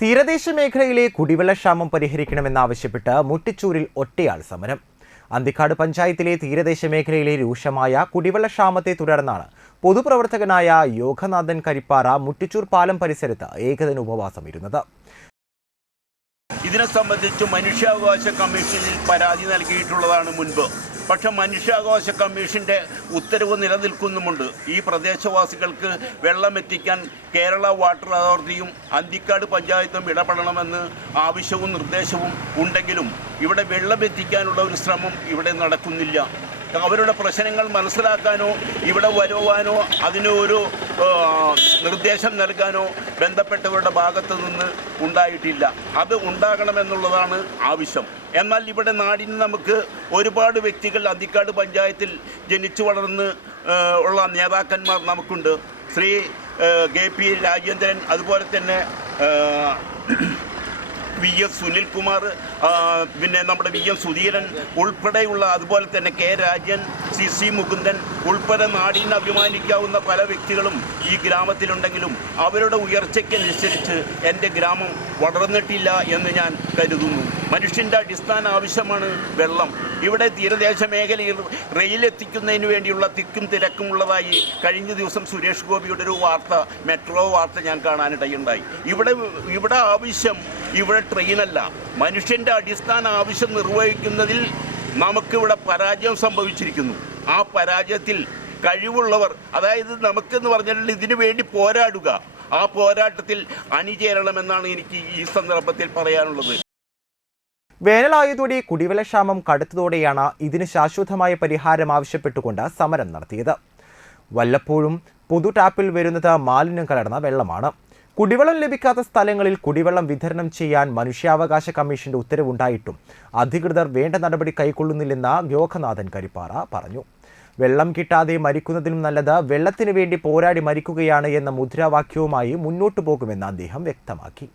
തീരദേശ മേഖലയിലെ കുടിവെള്ളക്ഷാമം പരിഹരിക്കണമെന്നാവശ്യപ്പെട്ട് മുട്ടിച്ചൂരിൽ ഒറ്റയാൾ സമരം. അന്തിക്കാട് പഞ്ചായത്തിലെ തീരദേശ മേഖലയിലെ രൂക്ഷമായ കുടിവെള്ളക്ഷാമത്തെ തുടർന്നാണ് പൊതുപ്രവർത്തകനായ യോഗനാഥൻ കരിപ്പാറ മുട്ടിച്ചൂർ പാലം പരിസരത്ത് ഏകദിന ഉപവാസം ഇരുന്നത്. ഇതിനെ സംബന്ധിച്ച് മനുഷ്യാവകാശ കമ്മീഷനിൽ പരാതി നൽകിയിട്ടുള്ളതാണ് മുൻപ്. പക്ഷെ മനുഷ്യാവകാശ കമ്മീഷൻ്റെ ഉത്തരവ് നിലനിൽക്കുന്നുമുണ്ട്. ഈ പ്രദേശവാസികൾക്ക് വെള്ളം എത്തിക്കാൻ കേരള വാട്ടർ അതോറിറ്റിയും അന്തിക്കാട് പഞ്ചായത്തും ഇടപെടണമെന്ന് ആവശ്യവും നിർദ്ദേശവും ഉണ്ടെങ്കിലും ഇവിടെ വെള്ളം എത്തിക്കാനുള്ള ഒരു ശ്രമം ഇവിടെ നടക്കുന്നില്ല. അവരുടെ പ്രശ്നങ്ങൾ മനസ്സിലാക്കാനോ ഇവിടെ വരുവാനോ അതിന് ഒരു നിർദ്ദേശം നൽകാനോ ബന്ധപ്പെട്ടവരുടെ ഭാഗത്ത് നിന്ന് ഉണ്ടായിട്ടില്ല. അത് ഉണ്ടാകണമെന്നുള്ളതാണ് ആവശ്യം. എന്നാൽ ഇവിടെ നാടിന് നമുക്ക് ഒരുപാട് വ്യക്തികൾ അന്തിക്കാട് പഞ്ചായത്തിൽ ജനിച്ചു വളർന്ന് ഉള്ള നേതാക്കന്മാർ നമുക്കുണ്ട്. ശ്രീ KP രാജേന്ദ്രൻ, അതുപോലെ തന്നെ VS സുനിൽകുമാർ, പിന്നെ നമ്മുടെ VM സുധീരൻ ഉൾപ്പെടെയുള്ള, അതുപോലെ തന്നെ K രാജൻ, CC മുകുന്ദൻ ഉൾപ്പെടെ നാടിനെ അഭിമാനിക്കാവുന്ന പല വ്യക്തികളും ഈ ഗ്രാമത്തിലുണ്ടെങ്കിലും അവരുടെ ഉയർച്ചയ്ക്കനുസരിച്ച് എൻ്റെ ഗ്രാമം വളർന്നിട്ടില്ല എന്ന് ഞാൻ കരുതുന്നു. മനുഷ്യൻ്റെ അടിസ്ഥാന ആവശ്യമാണ് വെള്ളം. ഇവിടെ തീരദേശ മേഖലയിൽ റെയിലെത്തിക്കുന്നതിന് വേണ്ടിയുള്ള തിക്കും തിരക്കും ഉള്ളതായി കഴിഞ്ഞ ദിവസം സുരേഷ് ഗോപിയുടെ ഒരു മെട്രോ വാർത്ത ഞാൻ കാണാനിടയുണ്ടായി. ഇവിടെ ആവശ്യം ഇവിടെ ട്രെയിനല്ല, മനുഷ്യൻ്റെ അടിസ്ഥാന ആവശ്യം നിർവഹിക്കുന്നതിൽ നമുക്കിവിടെ പരാജയം സംഭവിച്ചിരിക്കുന്നു. ആ പരാജയത്തിൽ കഴിവുള്ളവർ, അതായത് നമുക്കെന്ന് പറഞ്ഞാൽ ഇതിനു വേണ്ടി പോരാടുക, ആ പോരാട്ടത്തിൽ അണിചേരണമെന്നാണ് എനിക്ക് ഈ സന്ദർഭത്തിൽ പറയാനുള്ളത്. വേനലായതോടെ കുടിവെള്ളക്ഷാമം കടുത്തതോടെയാണ് ഇതിന് ശാശ്വതമായ പരിഹാരം ആവശ്യപ്പെട്ടുകൊണ്ട് സമരം നടത്തിയത്. വല്ലപ്പോഴും പൊതു ടാപ്പിൽ വരുന്നത് മാലിന്യം കലർന്ന വെള്ളമാണ്. കുടിവെള്ളം ലഭിക്കാത്ത സ്ഥലങ്ങളിൽ കുടിവെള്ളം വിതരണം ചെയ്യാൻ മനുഷ്യാവകാശ കമ്മീഷന്റെ ഉത്തരവുണ്ടായിട്ടും അധികൃതർ വേണ്ട നടപടി കൈക്കൊള്ളുന്നില്ലെന്ന് യോഗനാഥൻ കരിപ്പാറ പറഞ്ഞു. വെള്ളം കിട്ടാതെ മരിക്കുന്നതിലും നല്ലത് വെള്ളത്തിന് വേണ്ടി പോരാടി മരിക്കുകയാണ് എന്ന മുദ്രാവാക്യവുമായി മുന്നോട്ടു പോകുമെന്ന് അദ്ദേഹം വ്യക്തമാക്കി.